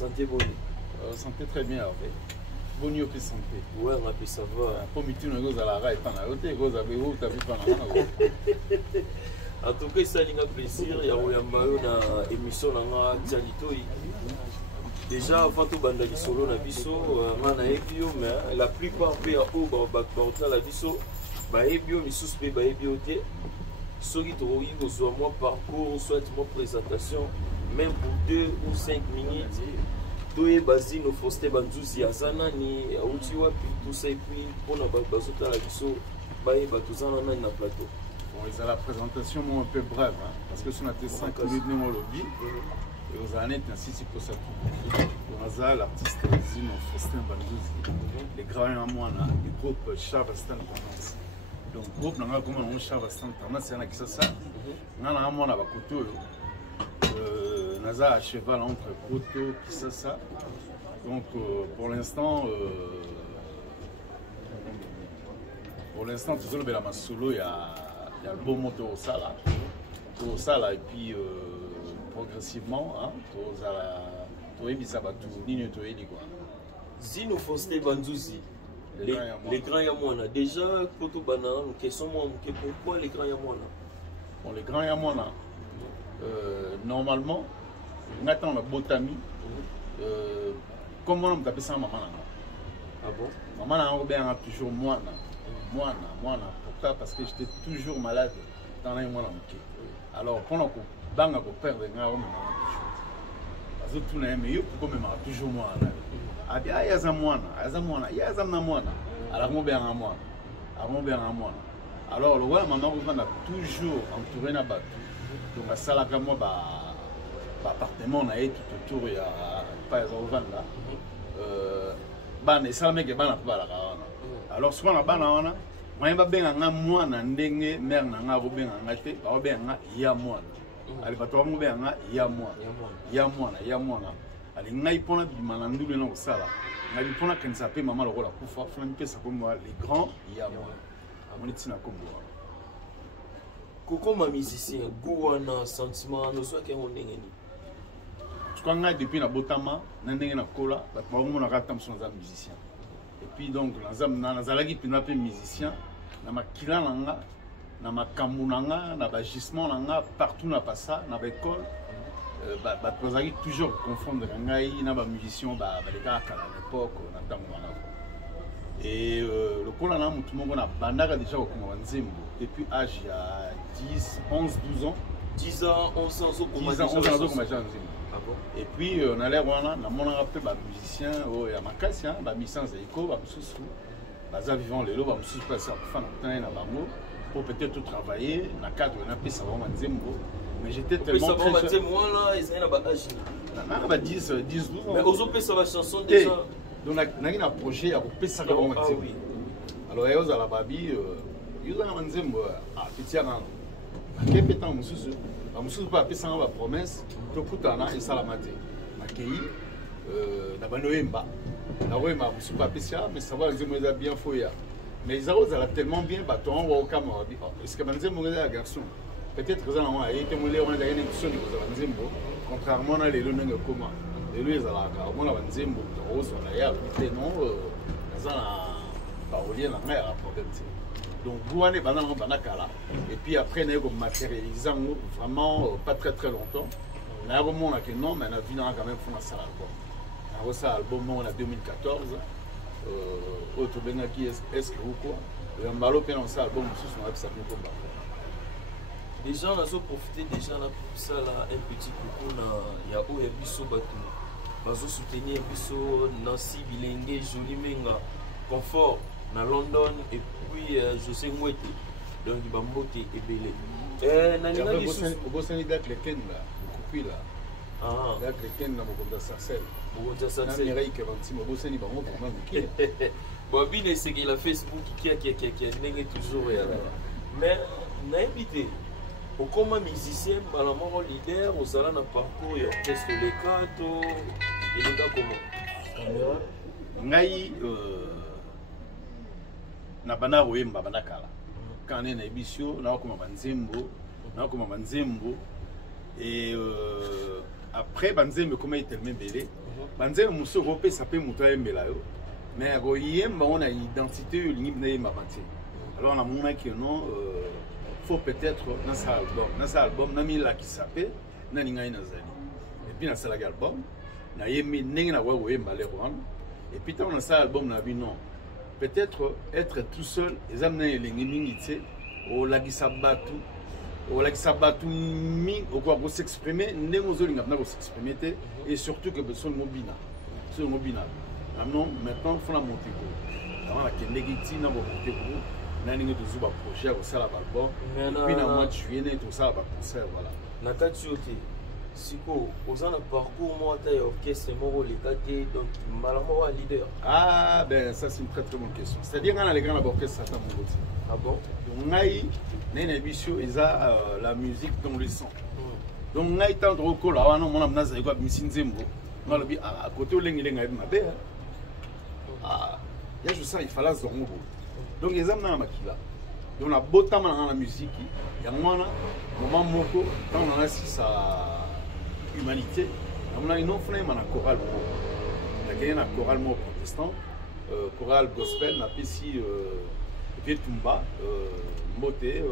Santé bonne. Santé très bien, Hervé. Bonne que santé. Ouais, on a pu savoir. Pour me dire que la raille, pas la côté, vous avez où, tu as vu pas en tout cas, ça a un plaisir. Il y a une émission dans Tialito. Déjà, avant tout, banda di solo na biso, mana ebio, mais la plupart pe a o ba la biso, ba ebio mi suspect ba ebio te. Soki to yi ko soit moi parcours, soit moi présentation, même pour 2 ou 5 minutes. Toye basi no foste banzuzi azana ni outi wapi tout ça et puis pour na bazota la biso ba e batuzana na plateau. Bon, ils ont la présentation un peu brève, hein, parce que si on a 5 minutes de lobby, et aux années, ainsi c'est pour ça tout. On a l'artiste Zino Faustin Banzouzi, les grands Yamouana, le groupe Chavastan Tendance. Donc, le groupe n'a pas comme un Chavastan Tendance, c'est un qui ça. On a un moine à Bakoto, Naza à cheval entre Koto, qui ça. Donc, pour l'instant, tout le monde solo, il y a le beau moto au sala, et puis progressivement, hein, Zino Faustin Banzouzi, les grands Yamouana. Déjà, Koto Bana, pourquoi les grands Yamouana? Bon, les grands Yamouana, normalement, on attend la botami, comme on a appelé ça maman. Ah bon? Maman a toujours moine. Pourquoi? Parce que j'étais toujours malade dans les mois. Alors, pendant que banga ko perdre nga o mena parce que tout na meilleur pour même toujours moi là ya yaza mwana yaza na mwana alors mo bien en moi alors le voilà maman on a toujours entouré na bateau donc à sala comme moi appartement na et tout autour il y a pas au vanda bana ça mec bana pas là alors souvent na bana wana moi ba benga nga mwana ndenge mère na nga bo benga nga te ba benga ya mwana ali bato mo benga ya mwana ali ngai pona bimana ndule na osala ngai pona kanisa pe mama lokola kufa funa mpesa ko moi les grands ya mwana amoni tina kombo koko ma musicien gowana sentiment no so ke ndenge ni je crois ngai depuis na botama na ndenge na kola bato ba mo na kata msonza musicien et puis donc na zalaki pina pe musicien na makila nanga na makambu nanga na bagisement nanga partout na passa na école ba tozaki toujours confondre ngai na ba musicien ba les gars à l'époque na tango wana et le kola na mutu moko na bandaka déjà ko koma nzembo depuis âge ya 10 11 12 ans 10 ans 11 ans ah bon? Et puis on allait wana na mona pe ba musicien ya makasi hein ba misanza iko ba mususu baza vivant lelo ba mususu passer fan na bango pour peut-être travailler na cadre na pesa ba nzembo mais j'étais tellement très jeune moi là ils ont ba âge na ba 10 12 ans mais aux autres la chanson déjà donc na un projet à pesa ba nzembo alors yoza la babi yoza na nzembo ah petit ana kepetan mususu ba mususu pa pesa ba promesse to kutana esalama te nakei na banoyemba na wema mususu pa pesa mais ça va nzembo eza bien foya mais ils ont tellement bien bateau au Cameroun. Est-ce que Banzembo est un garçon? Peut-être que ça n'a été moulé on a gagné une chose de Banzembo contrairement à les longues comment les lui à la on a Banzembo rose on a ya non ça n'a pas relié la mer à problème. Donc vous allez pendant Banakala et puis après on a matérialisé vraiment pas très longtemps. On a remonté que non mais on a vu quand même fond ça album. On a ça album en 2014. Autre benaki est-ce que ou quoi et malo pe dans ça album sous on a ça comme ça déjà on a profité déjà là pour ça là un petit coucou na ya o biso batu bazo soutenir biso Nancy Bilenge Joli Menga Confort na London et puis je sais Mwete donc bambote ebele na ninga biso bosani date le ken là coupi là ah date le ken na mokonda sarcelle bon, bien c'est qu'il a Facebook qui a toujours mais n'a invité au comment musicien malamoro leader au salon à parcours et orchestre les quatre et les gars comment ngai na bana royemba banakala quand na ebisio na koma banzembo et après banzembe comment il tellement belé banzembe muso rope ça peut muta mbela yo mais go yemba on a identité lingi na yemba banté alors on a mon que non faut peut-être dans ça album na mi la qui s'appelle na ninga ina zali et puis dans ça album na yemi ninga na wa yemba le rwanda et puis dans ça album na bi non peut-être être tout seul les amener lingi mingi tse o la qui sabatu voilà qui s'abattu mi au quoi pour s'exprimer n'émotionne pas pour s'exprimer et surtout que besoin mobina sur mobina maintenant faut la monter quoi avant la kenegiti na ba monter quoi na ningi de zuba projet au sala album et puis na mois de juillet tout ça va concert voilà na katiote siko osana parcours moi ta orchestre moko les kate donc malamo wa leader ah ben ça c'est une très bonne question c'est-à-dire quand les grands orchestre ça mon côté ah bon ngai nene bisho eza la musique dans le sang donc ngai tant roko la wana mona mnaza iko misinzembo ngalobi ah côté olengi lenga mabe ah ya je sais il fallait zongo donc eza na makila donc na botama na musique ya mwana moment moko quand on a si sa humanité on a une offre na chorale la gagné na chorale mo protestant chorale gospel na pesi Pied Tumba, Moté,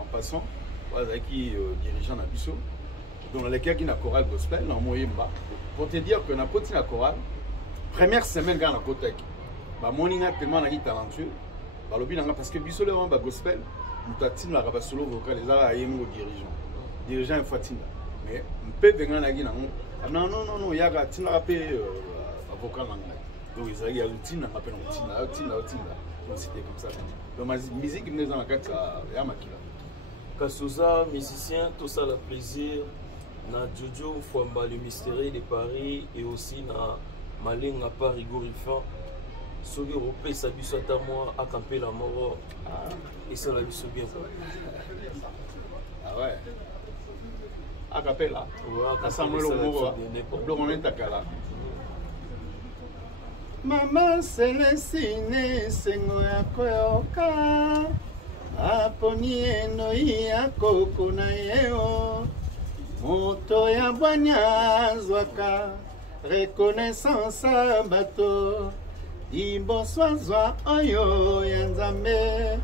en passant, voilà, qui dirigeant la Bisso, dans lequel il y a chorale gospel, dans Moyemba. Pour te dire que dans la chorale, première semaine dans la côte, mon ina tellement talentueux, parce que Bisso le ramba gospel, nous t'attendons la solo vocal les arts dirigeant et fatina. Mais on peut venir la guine non, il y a un rappel vocal donc il y a un rappel donc c'était comme ça. Donc ma musique nous dans la carte ya makila. Kasoza musicien tout ça le plaisir na Jojo Fwamba le mystérieux de Paris et aussi na Malenga Paris Gorifan. Soki repé sa biso ta moi à camper la mort et ça la biso bien. Ah ouais. À capella. Ouais, ensemble le mot. Donc on est à Kala. Mama Celestine sengo ya koyoka aponi enoi ya koko na yeo moto ya bwanya zwaka reconnaissance bato iboswazwa oyo ya nzambe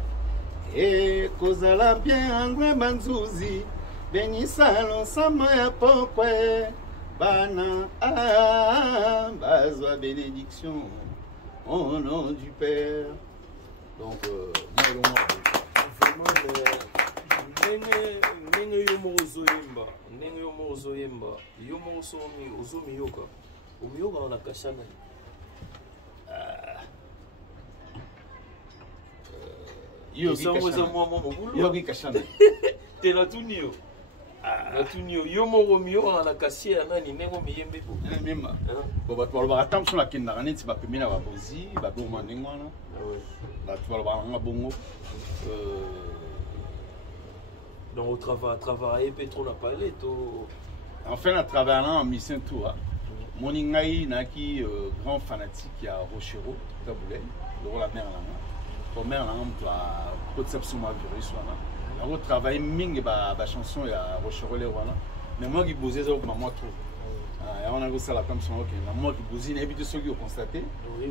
e kozala bien angwe banzuzi benisa losama ya pokwe Bana bazwa bénédiction au nom du Père. Donc, vraiment, nenge yomo zoyemba, yomo ozomi yoka, omiyoka na kashana. Yoki kashana. Tela tunio. Natunio yomo romio na kasi ya nani nengo miyembe ko mema bo ba to ba tam sur la kinda neti ba pemina ba bozi ba bo manengwana ba to ba nga bongo donc au travail Petro n'a pas allé to enfin à travaillant en mission tout moni ngai naki grand fanatique ya Rochero Taboulay le la mère là pour mère là on doit conception ma virus là on travaille mingi ba chanson ya Rocherolé wana mais moi qui posais ça maman trop on a vu ça la comme son OK na moi qui posais na habitude ceux qui ont constaté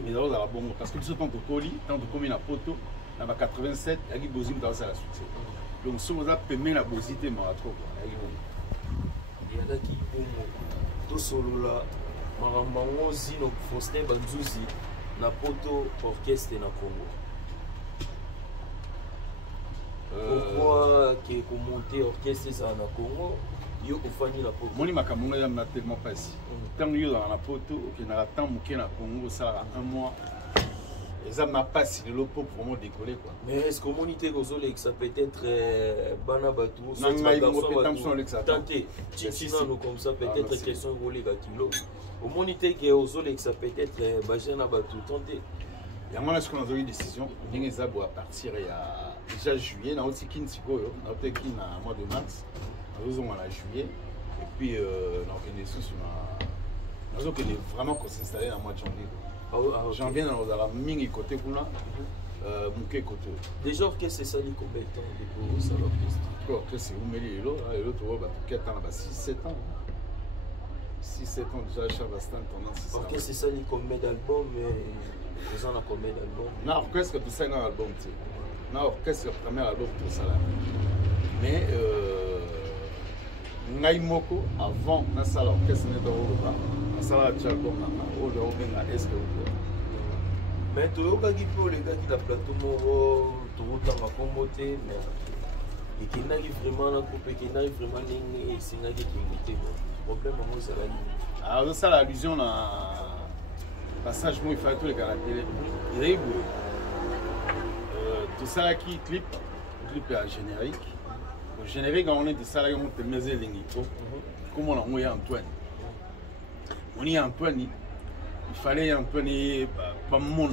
mais dans la bongo parce que tout tant que colis tant que comme na poto na ba 87 ya qui posait dans ça la suite donc si on a permis la posité ma trop il y a qui bongo to solo la marambango zino Faustin Banzuzi na poto orchestre na Congo. Pourquoi que monter orchestre ça na Congo yo ofani la poto moni makambo ya na tellement passé tant yo dans la poto OK na temps muké na Congo ça un mois les hommes n'a pas si le lopo pour vraiment décoller quoi mais est-ce que moniter que ça peut être bana batou tenter titina nous comme ça peut-être question volé ga kilo au moniter que ozole que ça peut être bajena batou tenter ya mona ce qu'on a eu décision ndenge za bo à partir ya déjà juillet na aussi kinsiko na teki na mois de mars nous on a juillet et puis donc on est sous na nous on vraiment qu'on s'installer dans mois de janvier janvier dans la mingi côté kuna muke côté déjà que c'est ça les combien de temps pour ça l'orchestre que c'est umeli lo et l'autre ba 4 ans ba 6 7 ans 6-7 ans déjà, Chavastan, tendance. Ok, c'est ça, il y a combien d'albums, mais ils en ont combien d'albums? Non, orchestre, tout ça, il y a un album, tu sais. Non, orchestre, le premier album, tout ça là. Mais, Ngai Moko, avant, na sala orchestre, n'est pas au na sala album, au Benga, est-ce que vous pouvez? Mais tu as dit pour les gars qui ont plateau moro, tu as comboté, mais et qui n'a vraiment la coupe, qui n'a vraiment n'ingé, et c'est n'a qui est le problème, moi, c'est la alors ça, l'allusion à passage, moi, il fallait tous les gars à la télé. Il est beau. Tout ça qui clip à générique. Au générique, on est de ça, on te met les lignes. Comme on a envoyé Antoine. On y a Antoine. Il fallait Antoine, pas mon en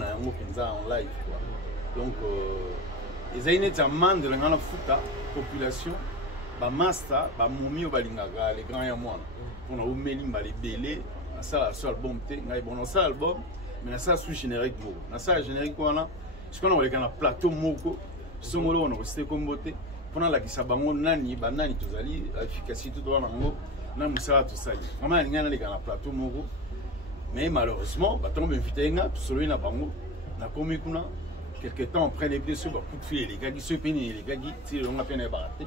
live. Donc, ils ont une demande de la population. Ba master, ba momi balingaga les grands ya mwana. On a omeli ba les belé, na ça album té, ngai bon na ça album, mais na ça sous générique mo. Na ça générique wana, ce qu'on a les gars plateau moko, songolo on a resté comme beauté. Pendant la kisabango nani ba nani tozali efficacité to wana ngo, na musala to sali. Vraiment les gars na les gars plateau moko. Mais malheureusement, ba tombe invité nga to solo na bango, na komi kuna quelque temps après les blessures ba coup de fil les gars qui se peignent les gars qui on a peine baraté.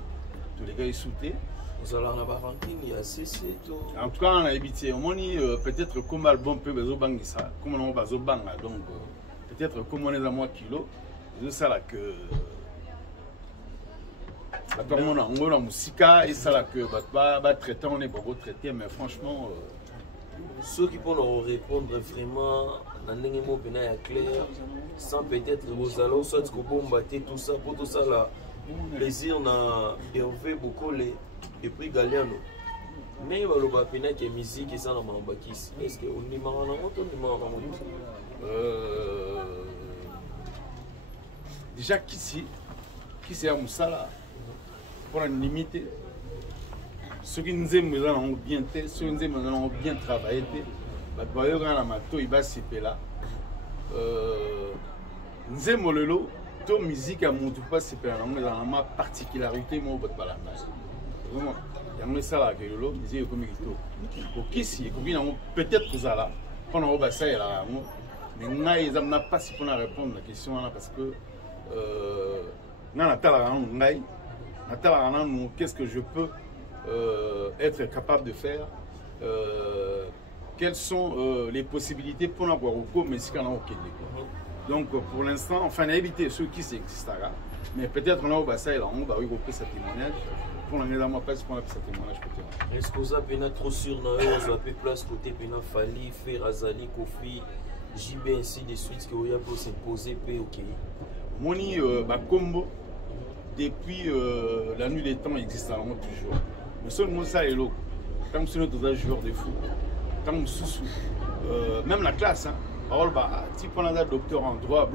Tous les gars ils sauté. Vous allez en avoir ranking, il y a CC. En tout cas, on a évité. On dit peut-être comme album peut besoin de ça, comme on va besoin de donc peut-être comme on est à moins kilo, c'est ça là que comme on a la musique et ça là que bah traiter on est pas beau traiter mais franchement ceux qui peuvent répondre vraiment dans les mots bien clair sans peut-être vous allez soit que vous battez tout ça pour tout ça là. Plaisir na Hervé Bokole et puis Galiano. Mais il va y a musique et ça dans ma bakis. Est-ce que on y marre déjà qui c'est à Moussala pour la limiter. Ceux qui nous aiment bien fait, ceux qui nous aiment bien travaillé. Bah voyons quand la mato il va s'y là. Nous aimons le lot. La musique à mon pas c'est dans ma particularité moi au balade vraiment il y a ça là que le musique comme il qui si peut-être que ça là pendant au bassin là mais ngai ils n'a pas si pour répondre la question là parce que qu'est-ce que je peux être capable de faire quelles sont les possibilités pour avoir au mais si on a donc pour l'instant, enfin, on a évité ceux qui existent là. Mais peut-être on a au bassin, on va regrouper ce témoignage. Pour l'année moi, pas ce témoignage peut-être. Est-ce que vous avez trop sûr dans eux, vous avez place côté Pena Fali, Ferazali, Kofi, JB ainsi de suite que vous avez pour s'imposer ok. Moni Combo depuis la nuit des temps existe à toujours. Mais seul moi ça est là. Tant que nous sommes joueurs de foot, tant que même la classe. Alors, si on a un docteur en droit,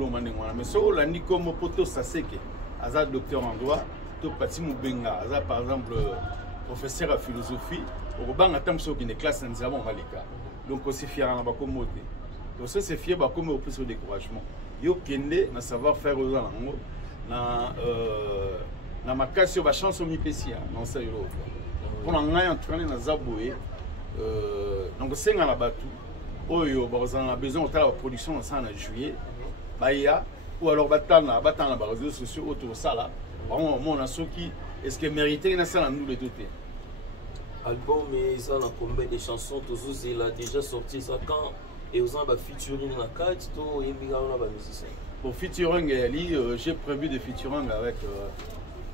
mais si on a un comme poto saseke, un docteur en droit, tu as par exemple professeur de philosophie, on a une classe dans les donc on s'est fier à la communauté. Donc ça c'est fier comme au plus au découragement. Yo kende na savoir faire aux alango na makasi ba chanson mi pesia non ça yo. Pour ngai entraîner na zaboué donc c'est ngala batu. Oyo on a besoin de la production en juillet baya ou alors batana les réseaux sociaux autour de ça là on a ceux qui est-ce que mérité na ça nous les doter album et ça a combien de chansons tous il a déjà sorti ça quand et vous en va featuring la carte to et bien on va musicien pour featuring j'ai prévu de featuring avec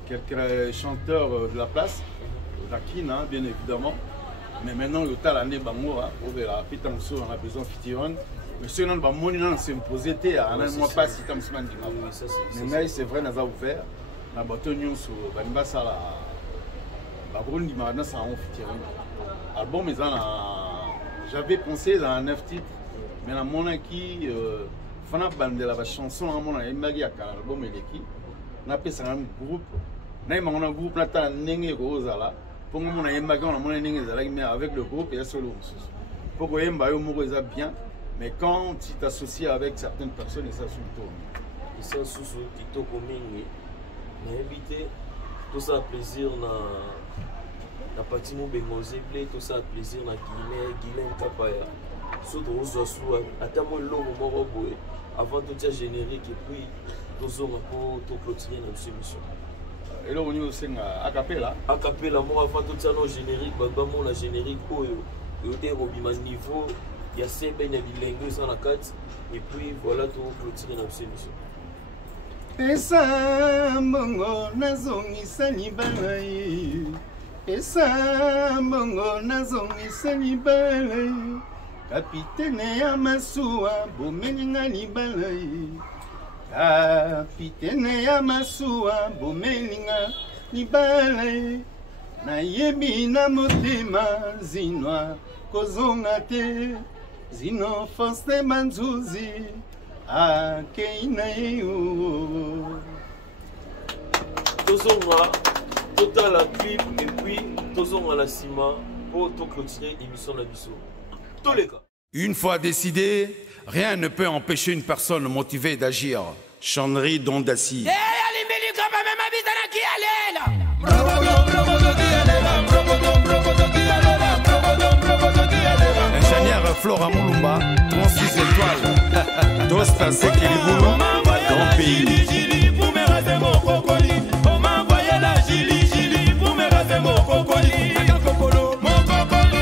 quelques chanteurs de la place Dakina bien évidemment. Mais maintenant, le temps l'année bangoura, on verra. Puis on a besoin de featuring. Mais ceux qui ont monnaie s'imposer, on a moins pas si tam semaine dimanche. Mais c'est vrai, nous avons ouvert. On a battu nous sur Banibasa la. Bagroun dimanche, ça a un featuring. Album, mais j'avais pensé dans 9 titres, mais la monnaie qui fana bande la chanson, la monnaie magi à l'album et l'équipe. On a fait ça un groupe. On a un groupe là, t'as n'engé rosala. Pour moi, on a mais avec le groupe, il y a solo. Pour que vous bien, mais quand tu t'associes avec certaines personnes, et ça sous le tour. Et ça sous le Tito Koming, on a invité tout ça plaisir na parti mobengo zeble tout ça plaisir na Guilain Kapaya surtout aux osua ata mo longo moko boye avant tout ça générique et puis tozonga pour tout clôturer na émission et là on y aussi a cappella moi avant tout ça no générique baba mon la générique oyo yote robima niveau ya sembe na bilingue ça na carte et puis voilà tout clôturer na émission Esa mbongo nazongisa libalai Esa mbongo nazongisa libalai Kapitene ya masuwa bomelinga libalai Kapitene ya masuwa bomelinga libalai Nayebi na motema zinwa kozonga te Zino force manzuzi Tozonga total la clip et puis tozonga la cima pour tout clôturer l'émission la biso. Tous les cas. Une fois décidé, rien ne peut empêcher une personne motivée d'agir. Channerie d'Ondassi. Ingénieur Flora Moulumba, 36 étoiles. Dosta Sekeliboulou, grand pays. Pour me raser mon cocoli, on m'a envoyé la gili pour me raser mon cocoli. Mon cocoli,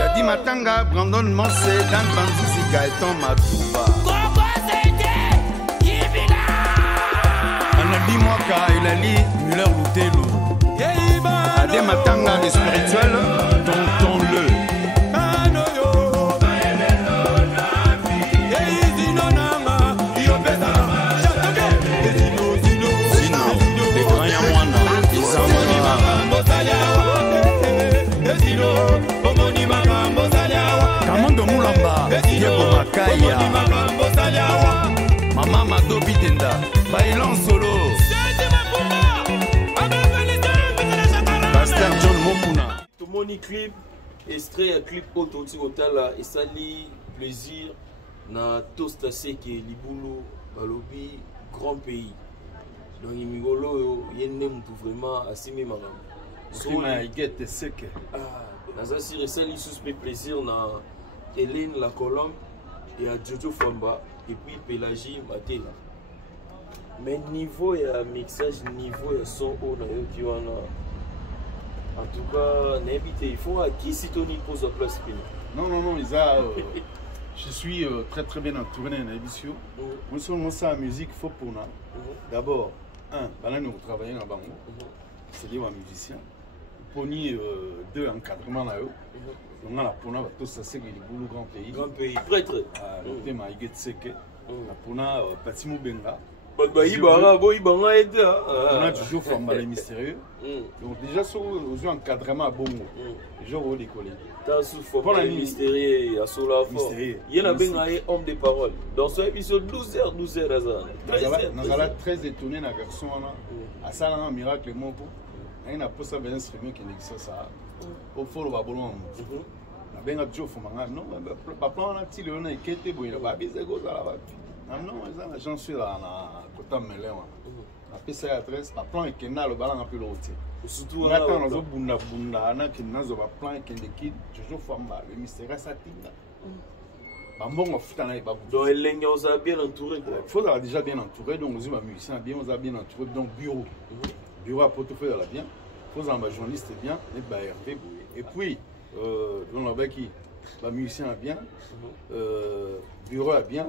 Yadi Matanga, Brandon Mansé, Dan Banzizi, Gaëtan Matouba. Anadi Mwaka, Elali, Muller Loutelo. Adé Matanga, les spirituels, tonton-le. Zino, les grands Yamouana, ils en Kamando Moulamba, Diego Makaya, Mama Mado Bitenda, Bailan Solo. John Mokuna. Tout mon clip, extrait à clip autoti otala et ça li plaisir na tosta seke libulu balobi grand pays. Donc imigolo yenne mutu vraiment asime maram. So na igete seke. Naza sire ça li suspect plaisir na Hélène la Colombe et à Jojo Famba et puis Pélagie Matela. Mais niveau ya mixage niveau ya son o na yo kiwana. En tout cas, il faut à qui si Tony pose la place. Non, je suis très très bien entouré dans l'émission. Moi, seulement ça, la musique, il faut pour nous. D'abord, nous travaillons à Bango, c'est-à-dire un musicien. Pour nous, deux encadrements là. Donc, on a tout ça, c'est le boulot grand pays. Grand pays, prêtre. Le thème est Seke. On a Patimo Benga. On a toujours formé les mystérieux. Donc déjà sur aux encadrement à Bongo. Déjà au décollé. T'as souffert les mystérieux à Sola fort. Il y en a bien un homme de parole. Dans ce épisode 12h nous allons très étonné na garçon là. À ça un miracle mon pour. Il y a pas ça bien instrument qui n'existe ça. Au fond va bolon. Na ben a toujours formé non pas plan na ti le on a équité bon il va biser go ça là. Non, j'en suis là, à Melé. La PC adresse, la plan est qu'il y a le ballon un peu l'autre. Surtout, là, on a un bunda, on a un plan qui est liquide, toujours format, le mystère ça tient. Bon, on fait un peu. Donc, les gens sont bien entourés. Il faut déjà bien entouré, donc on a musicien bien, on a bien entouré, donc bureau. Bureau à portefeuille là bien, il faut un journaliste bien, et puis, on a qui, le musicien bien, bureau bien.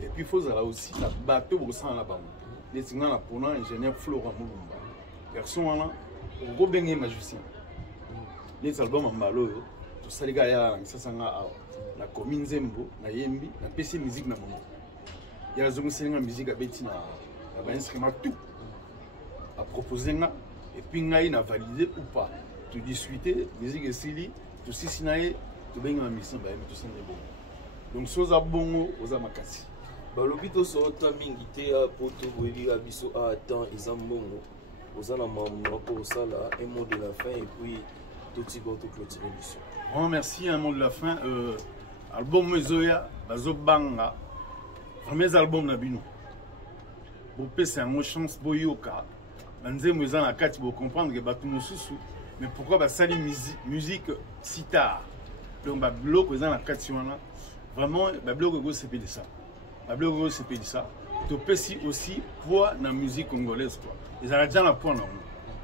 Et puis il faut aussi la bateau au sang là-bas. Les signaux là pour l'ingénieur Flora Moulumba. Garçon là, au gros bengue magicien. Les albums en malo, tout ça les gars ça ça na commune Zembo, na Yembi, na PC musique na mono. Il y a zone c'est musique à Bettina, na instrument tout. À proposer na et puis ngai na validé ou pas. Tu discuter musique et sili, tout si sinaé, tout bengue ma mission ba tout ça n'est bon. Donc soza bongo, oza makasi. Balobito so tamingi te a poto weli abiso a temps ezambongo ozana mambo ko sala un mot de la fin et puis tout petit go tout clôturer l'émission. Bon merci un mot de la fin album Mezoya bazo banga premier album na bino bopesa yango chance boyoka banzembo eza na kati bocomprendre ke bato mosusu mais pourquoi basali musique si tard donc babiloko eza na kati wana vraiment babiloko ekosepelisa babiloko ekosepelisa topesi aussi poids na musique congolaise quoi ezala déjà na poids nango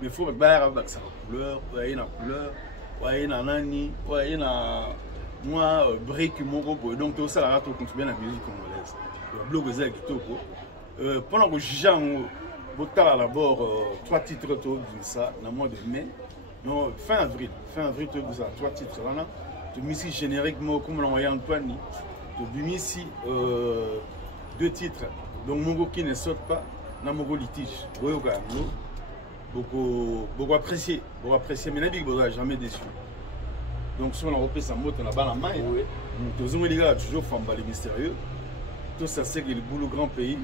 mais faut bayaka babakisaka couleur oyaye na couleur oyaye na nani oyaye na mwa brique moko boye donc tosalaka tocontribue na musique congolaise babiloko eza ya kitoko mpona kojuge yango botala d'abord 3 titres tobimisa na mois de mai non fin avril tobimisa 3 titres wana tobimisi générique moko komona moya Antoine tobimisi 2 titres donc moko qui ne saute pas na moko litige boyoka yango beaucoup apprécié mais nabi que jamais déçu donc si on a repris sa moto na bala main tous les gars toujours famba les mystérieux tout ça c'est que le boulot grand pays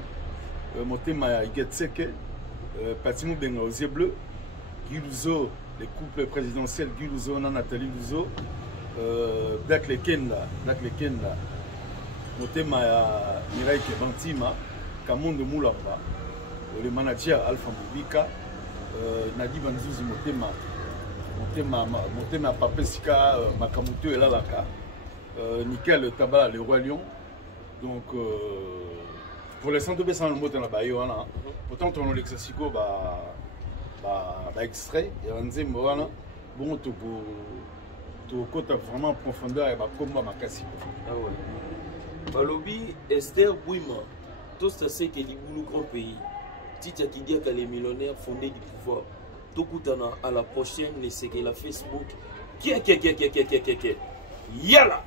motema Igetseke Patimo Benga aux yeux bleus Guy Luzo les couples présidentiels Guy Luzo Nathalie Luzo Black Lekenda motema Mirai Kebantima Kamondo Moulamba le manager Alpha Mubika Nadi Banzuzi motema Papesika Makamuto et Lalaka Nickel Tabala le Roi Lion donc pour l'instant tout ça le mot dans la baïona pourtant on l'exercico extrait et on dit voilà bon tu côté vraiment profondeur et comme makasi ah ouais balobi Esther Bouima tout ça c'est que les boulot grand pays Titia qui dit qu'elle est millionnaire fondée du pouvoir. Tout à la prochaine, c'est que la Facebook. Yala!